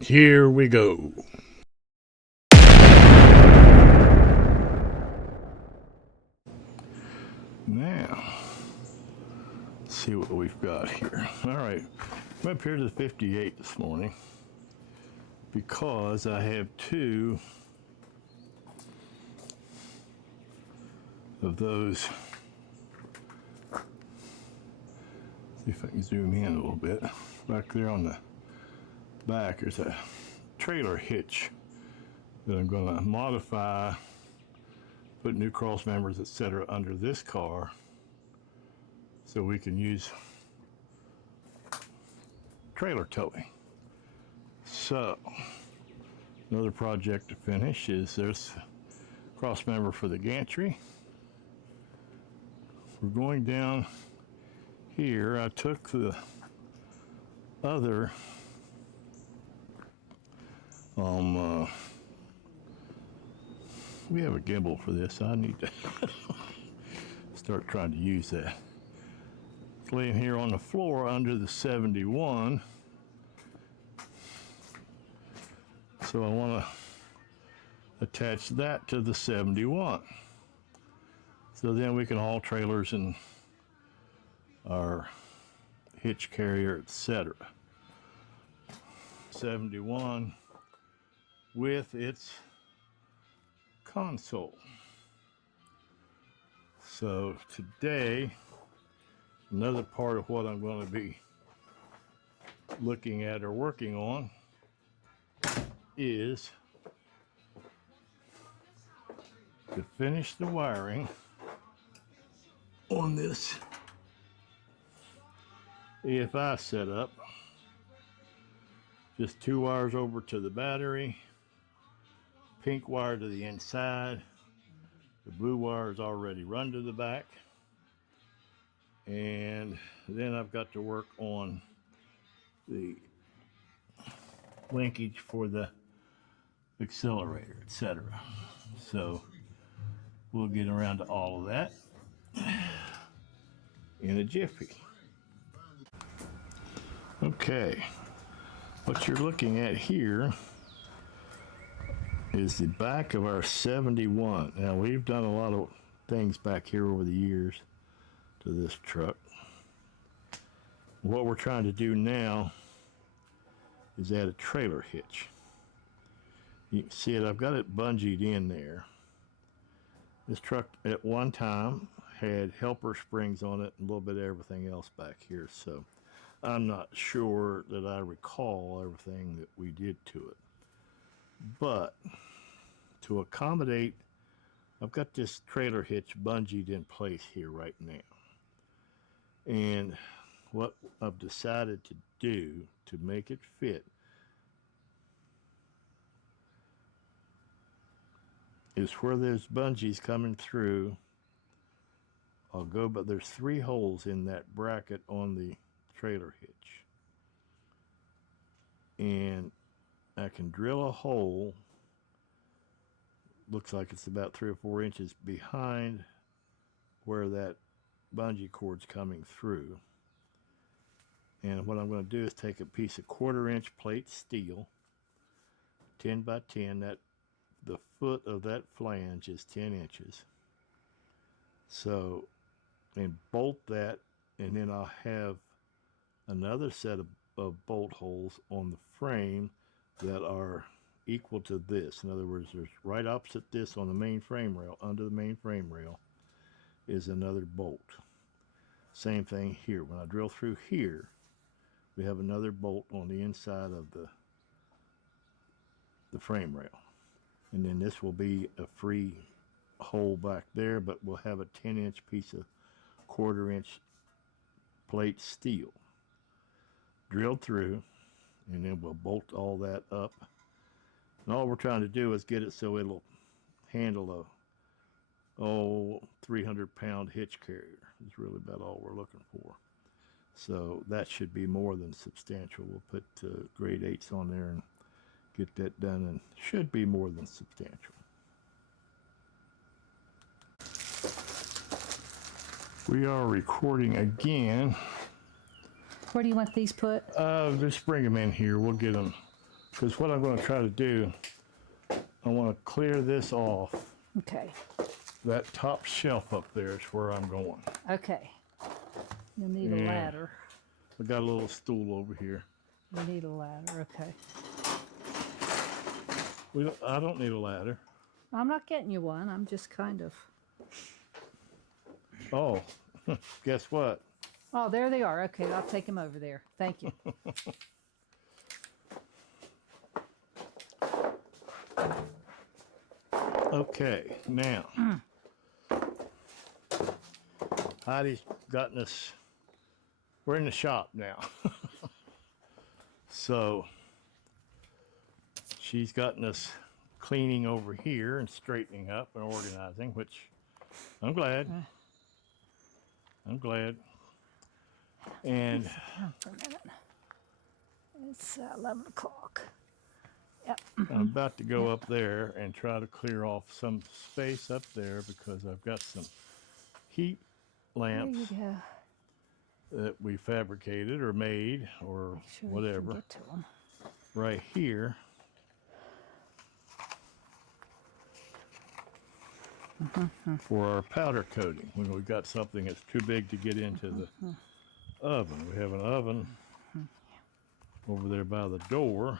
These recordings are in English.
Here we go. Now, let's see what we've got here. All right, I'm up here to the 58 this morning because I have two of those. See if I can zoom in a little bit. Back there on the back, there's a trailer hitch that I'm going to modify, put new cross members, etc., under this car so we can use trailer towing. So, another project to finish is there's a cross member for the gantry. We're going down here. I took the other we have a gimbal for this. I need to start trying to use that. It's laying here on the floor under the 71. So I want to attach that to the 71. So then we can haul trailers and our hitch carrier, etc. 71 with its console. So today, another part of what I'm going to be looking at or working on is to finish the wiring on this EFI setup. Just two wires over to the battery, pink wire to the inside, the blue wire is already run to the back, and then I've got to work on the linkage for the accelerator, etc. So we'll get around to all of that in a jiffy. Okay, what you're looking at here is the back of our 71. Now, we've done a lot of things back here over the years to this truck. What we're trying to do now is add a trailer hitch. You can see it, I've got it bungeed in there. This truck at one time had helper springs on it and a little bit of everything else back here, so I'm not sure that I recall everything that we did to it. But to accommodate, I've got this trailer hitch bungeed in place here right now. And what I've decided to do to make it fit is where there's bungees coming through, I'll go, but there's three holes in that bracket on the trailer hitch. And I can drill a hole, looks like it's about 3 or 4 inches behind where that bungee cord's coming through. And what I'm going to do is take a piece of 1/4 inch plate steel, 10 by 10, that the foot of that flange is 10 inches. So, and bolt that, and then I'll have another set of bolt holes on the frame that are equal to this. In other words, there's right opposite this on the main frame rail, under the main frame rail, is another bolt. Same thing here. When I drill through here, we have another bolt on the inside of the frame rail. And then this will be a free hole back there, but we'll have a 10-inch piece of 1/4 inch plate steel drilled through, and then we'll bolt all that up. And all we're trying to do is get it so it'll handle a 300-pound hitch carrier. Is really about all we're looking for. So that should be more than substantial. We'll put grade 8s on there and get that done, and should be more than substantial. We are recording again. Where do you want these put? Just bring them in here. We'll get them Because what I'm going to try to do, I want to clear this off. Okay. That top shelf up there is where I'm going. Okay. You'll need a ladder. I got a little stool over here. You need a ladder, okay. I don't need a ladder. I'm not getting you one. I'm just kind of... Oh, guess what? Oh, there they are. Okay, I'll take them over there. Thank you. Okay, now, Heidi's gotten us, we're in the shop now. So, she's gotten us cleaning over here and straightening up and organizing, which I'm glad. I'm glad. And For a minute. It's 11 o'clock. Yep. I'm about to go up there and try to clear off some space up there because I've got some heat lamps There you go. that we fabricated or made or Make sure whatever you can get to 'em. right here. For our powder coating when we've got something that's too big to get into the oven. We have an oven over there by the door.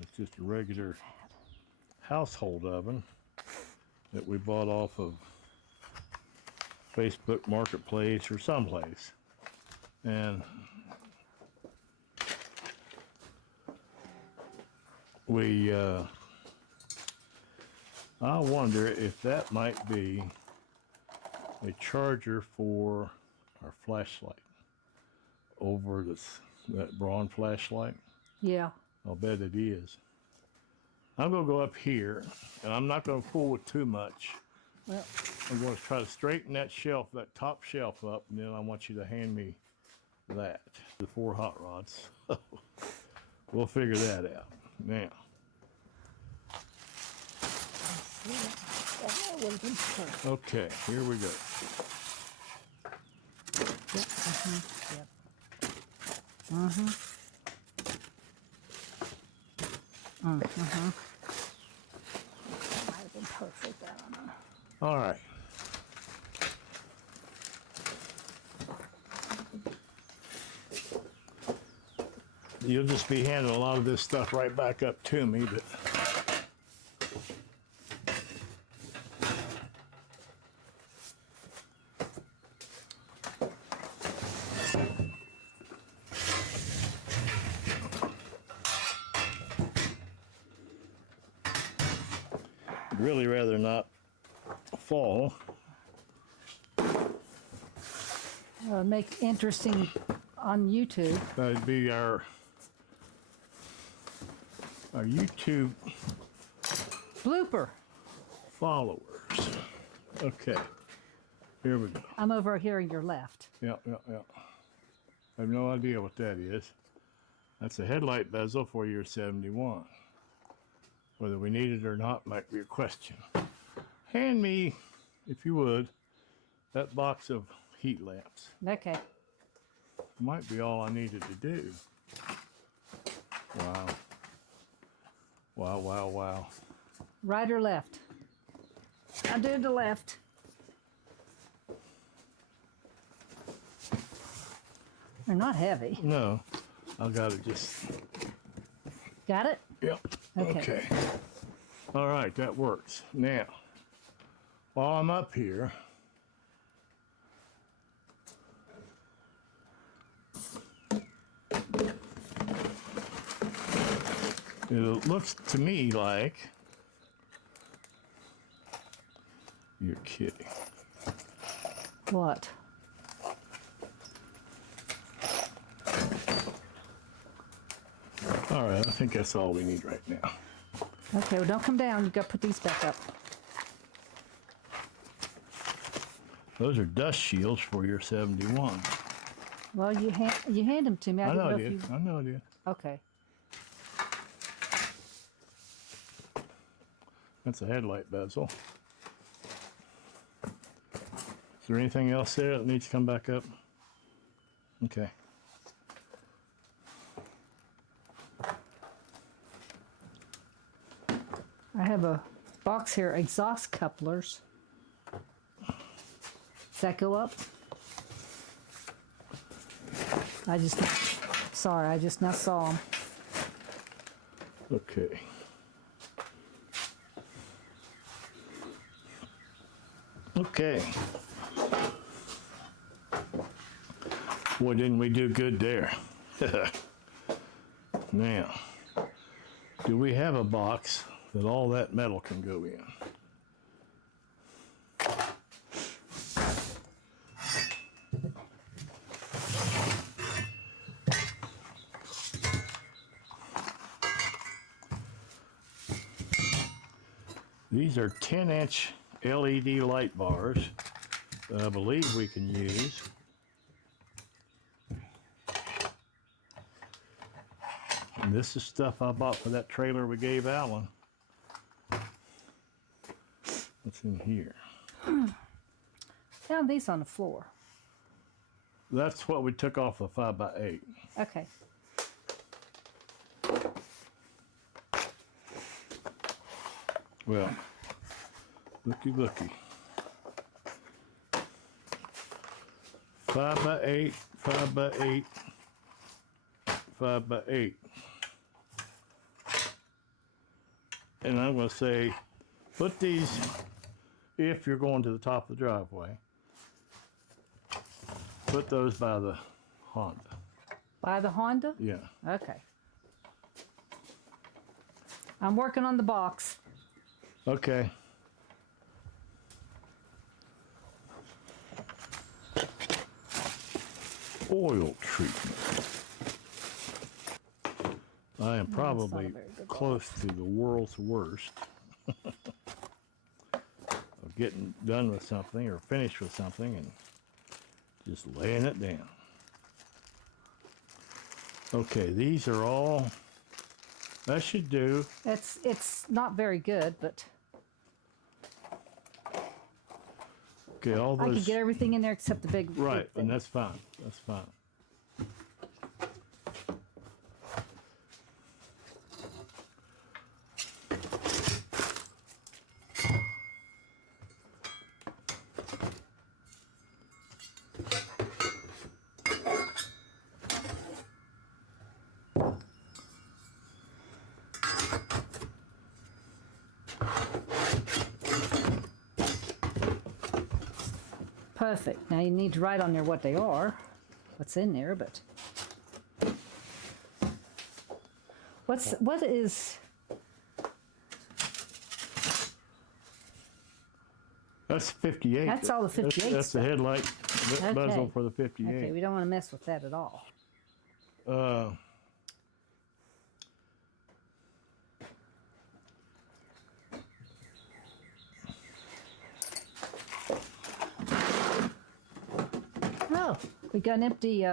It's just a regular household oven that we bought off of Facebook Marketplace or someplace. And we I wonder if that might be a charger for our flashlight over that brawn flashlight. Yeah. I'll bet it is. I'm going to go up here, and I'm not going to fool with too much. Well, I'm going to try to straighten that shelf, that top shelf up, and then I want you to hand me that, the 4 hot rods. We'll figure that out. Now. that would have been perfect. Okay, here we go. Yep. That might have been perfect. I don't know. All right. You'll just be handing a lot of this stuff right back up to me, but really rather not fall. Make interesting on YouTube. That'd be our YouTube Blooper. followers. Okay, here we go. I'm over here on your left. Yeah. I have no idea what that is. That's a headlight bezel for your 71. Whether we need it or not might be a question. Hand me, if you would, that box of heat lamps. Okay. Might be all I needed to do. Wow. Wow. Right or left? I'll do the left. They're not heavy. No, I got it just. Got it? Yep. Okay. All right, that works. Now, while I'm up here, it looks to me like you're kidding. What? All right, I think that's all we need right now. Okay, well, don't come down. You got to put these back up. Those are dust shields for your 71. Well, you hand them to me. I know I if did. you... I know I did. Okay. That's a headlight bezel. Is there anything else there that needs to come back up? Okay. I have a box here, exhaust couplers. Does that go up? I just now saw them. Okay. Okay. Well, didn't we do good there? Now, do we have a box that all that metal can go in? These are 10-inch LED light bars that I believe we can use. And this is stuff I bought for that trailer we gave Alan. What's in here? Found these on the floor. That's what we took off the 5x8. Okay. Well, looky, looky. 5x8, 5x8, 5x8. And I'm going to say, put these, if you're going to the top of the driveway, put those by the Honda. By the Honda? Yeah. Okay. I'm working on the box. Okay. Oil treatment. I am probably close to the world's worst of getting done with something or finished with something and just laying it down. Okay, these are all, that should do. It's not very good, but Okay, all I those. could get everything in there except the big Right, thing. and that's fine. That's fine. Perfect. Now you need to write on there what they are, what's in there, but what is That's 58. That's all the 58 That's the stuff. headlight bezel Okay. for the 58. Okay, we don't want to mess with that at all. Oh, we got an empty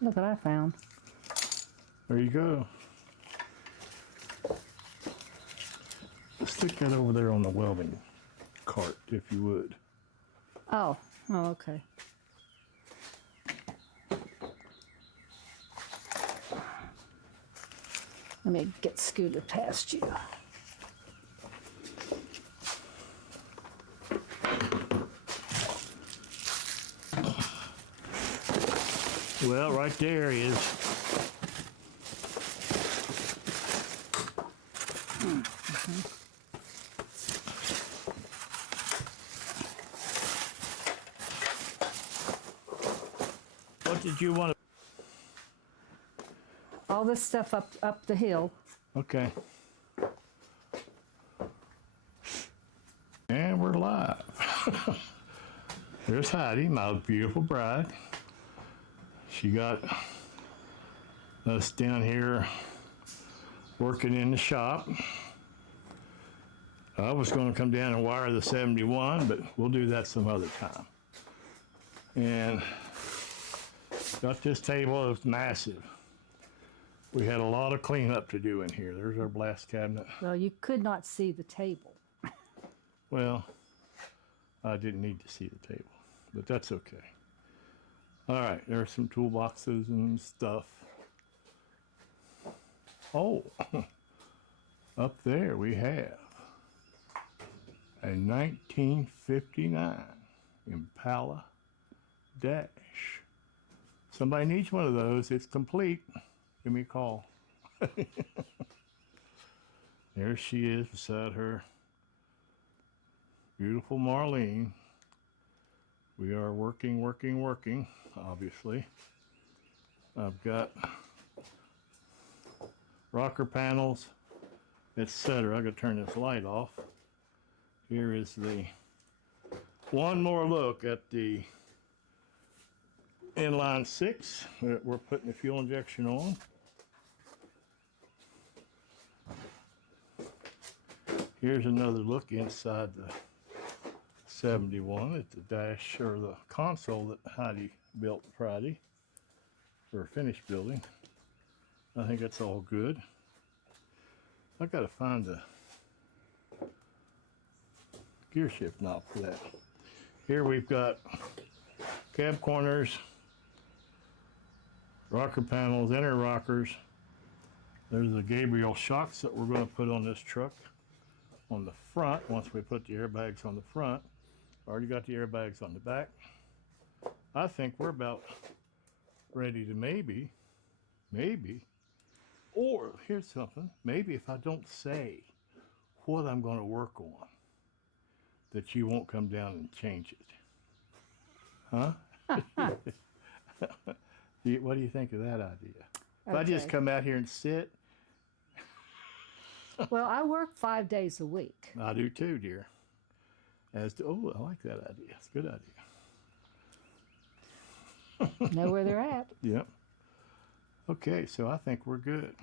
look what I found. There you go. Stick that over there on the welding cart, if you would. Oh, okay. Let me get Scooter past you. Well, right there is. What did you want to? All this stuff up the hill. Okay. And we're live. There's Heidi, my beautiful bride. She got us down here working in the shop. I was going to come down and wire the 71, but we'll do that some other time. And got this table. It's massive. We had a lot of cleanup to do in here. There's our blast cabinet. Well, you could not see the table. Well, I didn't need to see the table, but that's okay. All right, there's some toolboxes and stuff. Oh, up there we have a 1959 Impala Dash. Somebody needs one of those. It's complete. Give me a call. There she is beside her beautiful Marlene. We are working, obviously. I've got rocker panels, etc. I gotta turn this light off. Here is the one more look at the inline six that we're putting the fuel injection on. Here's another look inside the 71 at the dash, or the console that Heidi built Friday for finished building. I think that's all good. I gotta find the gear shift knob for that. Here we've got cab corners, rocker panels, inner rockers. There's the Gabriel shocks that we're going to put on this truck on the front once we put the airbags on the front. Already got the airbags on the back. I think we're about ready to maybe, or here's something, maybe if I don't say what I'm going to work on, that you won't come down and change it. Huh? What do you think of that idea? If I just come out here and sit. Well, I work 5 days a week. I do too, dear. Oh, I like that idea. It's a good idea. Know where they're at. Yep. Okay, so I think we're good.